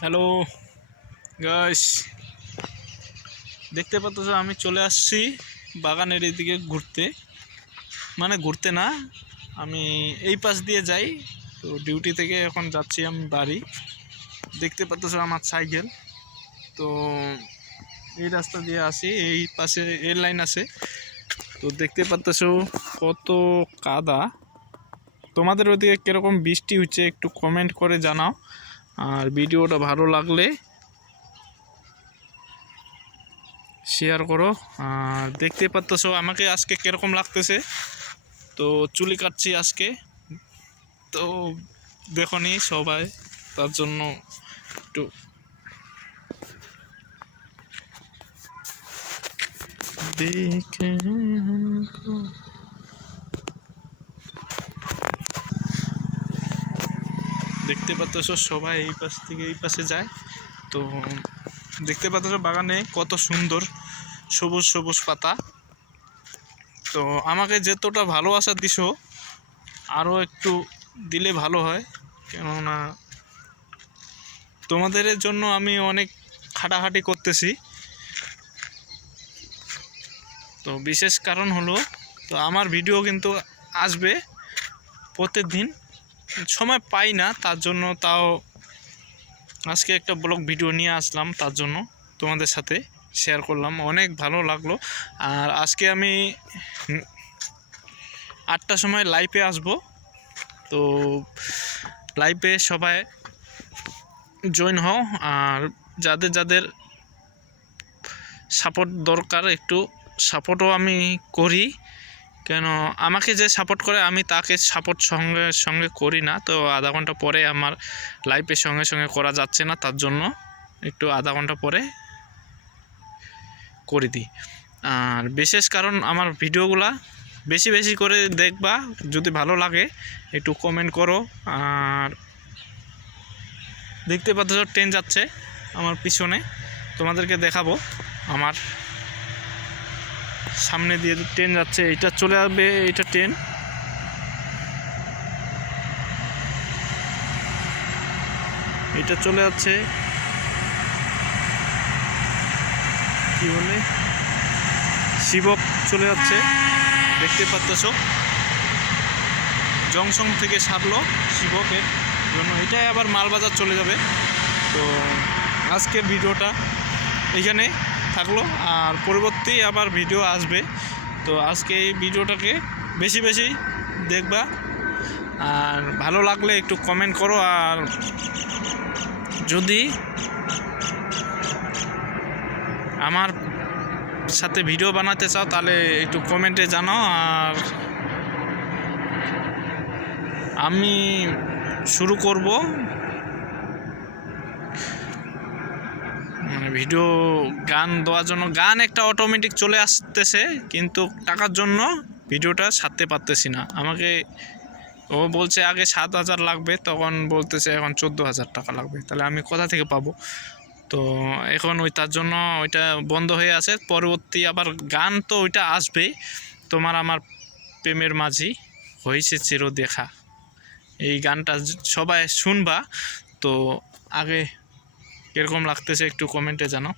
Hello guys, দেখতে পাচ্ছ আমি চলে আসছি বাগানের এদিকে ঘুরতে। মানে ঘুরতে না, আমি এই পাশ দিয়ে যাই। তো ডিউটি থেকে এখন যাচ্ছি আমি বাড়ি। দেখতে পাচ্ছ আমার সাইকেল। তো এই রাস্তা দিয়ে আসি, এই পাশে রেল লাইন আছে। তো দেখতে পাচ্ছ কত কাদা। তোমাদের ওদিকে কীরকম বৃষ্টি হচ্ছে একটু কমেন্ট করে জানাও। আর ভিডিওটা ভালো লাগলে শেয়ার করো। আর দেখতে পাচ্ছ আমাকে আজকে কীরকম লাগতেছে। তো চুলি কাটছি আজকে, তো দেখো নি সবাই, তার জন্য একটু দেখে দেখতে পাচ্ছ সবাই এই পাশ থেকে এই পাশে যায়। তো দেখতে পাচ্ছ বাগানে কত সুন্দর সবুজ সবুজ পাতা। তো আমাকে যতটা ভালোবাসা দিছো আরও একটু দিলে ভালো হয়, কেননা তোমাদের জন্য আমি অনেক খাটাখাটি করতেছি। তো বিশেষ কারণ হলো, তো আমার ভিডিও কিন্তু আসবে প্রত্যেক দিন, সময় পাই না, তার জন্য তাও আজকে একটা ব্লগ ভিডিও নিয়ে আসলাম, তার জন্য তোমাদের সাথে শেয়ার করলাম। অনেক ভালো লাগলো। আর আজকে আমি 8টার সময় লাইভে আসব। তো লাইভে সবাই জয়েন হও। আর যাদের যাদের সাপোর্ট দরকার একটু সাপোর্টও আমি করি, কেন আমাকে যে সাপোর্ট করে আমি তাকে সাপোর্ট সঙ্গে সঙ্গে করি না। তো আধা ঘন্টা পরে আমার লাইভের সঙ্গে সঙ্গে করা যাচ্ছে না, তার জন্য একটু আধা ঘন্টা পরে করে দিই। আর বিশেষ কারণ আমার ভিডিওগুলা বেশি বেশি করে দেখবা, যদি ভালো লাগে একটু কমেন্ট করো। আর দেখতে পাচ্ছ ট্রেন যাচ্ছে আমার পিছনে, তোমাদেরকে দেখাবো। আমার সামনে দিয়ে ট্রেন যাচ্ছে, এটা চলে আসবে, এটা ট্রেন। এটা চলে যাচ্ছে কি বলে, শিবক চলে যাচ্ছে। দেখতে পাচ্ছ জংশন থেকে সারলো শিবকের জন্য, এটাই আবার মালবাজার চলে যাবে। তো আজকের ভিডিওটা এখানে থাকলো, আর পরবর্তী আবার ভিডিও আসবে। তো আজকে এই ভিডিওটাকে বেশি বেশি দেখবা, আর ভালো লাগলে একটু কমেন্ট করো। আর যদি আমার সাথে ভিডিও বানাতে চাও তাহলে একটু কমেন্টে জানাও। আর আমি শুরু করব মানে ভিডিও গান দেওয়ার জন্য। গান একটা অটোমেটিক চলে আসতেছে, কিন্তু টাকার জন্য ভিডিওটা ছাড়তে পারতেছি না। আমাকে ও বলছে আগে 7,000 লাগবে, তখন বলতেছে এখন 14,000 টাকা লাগবে। তাহলে আমি কোথা থেকে পাবো? তো এখন তার জন্য ওইটা বন্ধ হয়ে আছে। পরবর্তী আবার গান তো ওইটা আসবে, তোমার আমার প্রেমের মাঝি হয়েছে চির দেখা, এই গানটা সবাই শুনবা। তো আগে কীরকম লাগতেছে একটু কমেন্টে জানাও।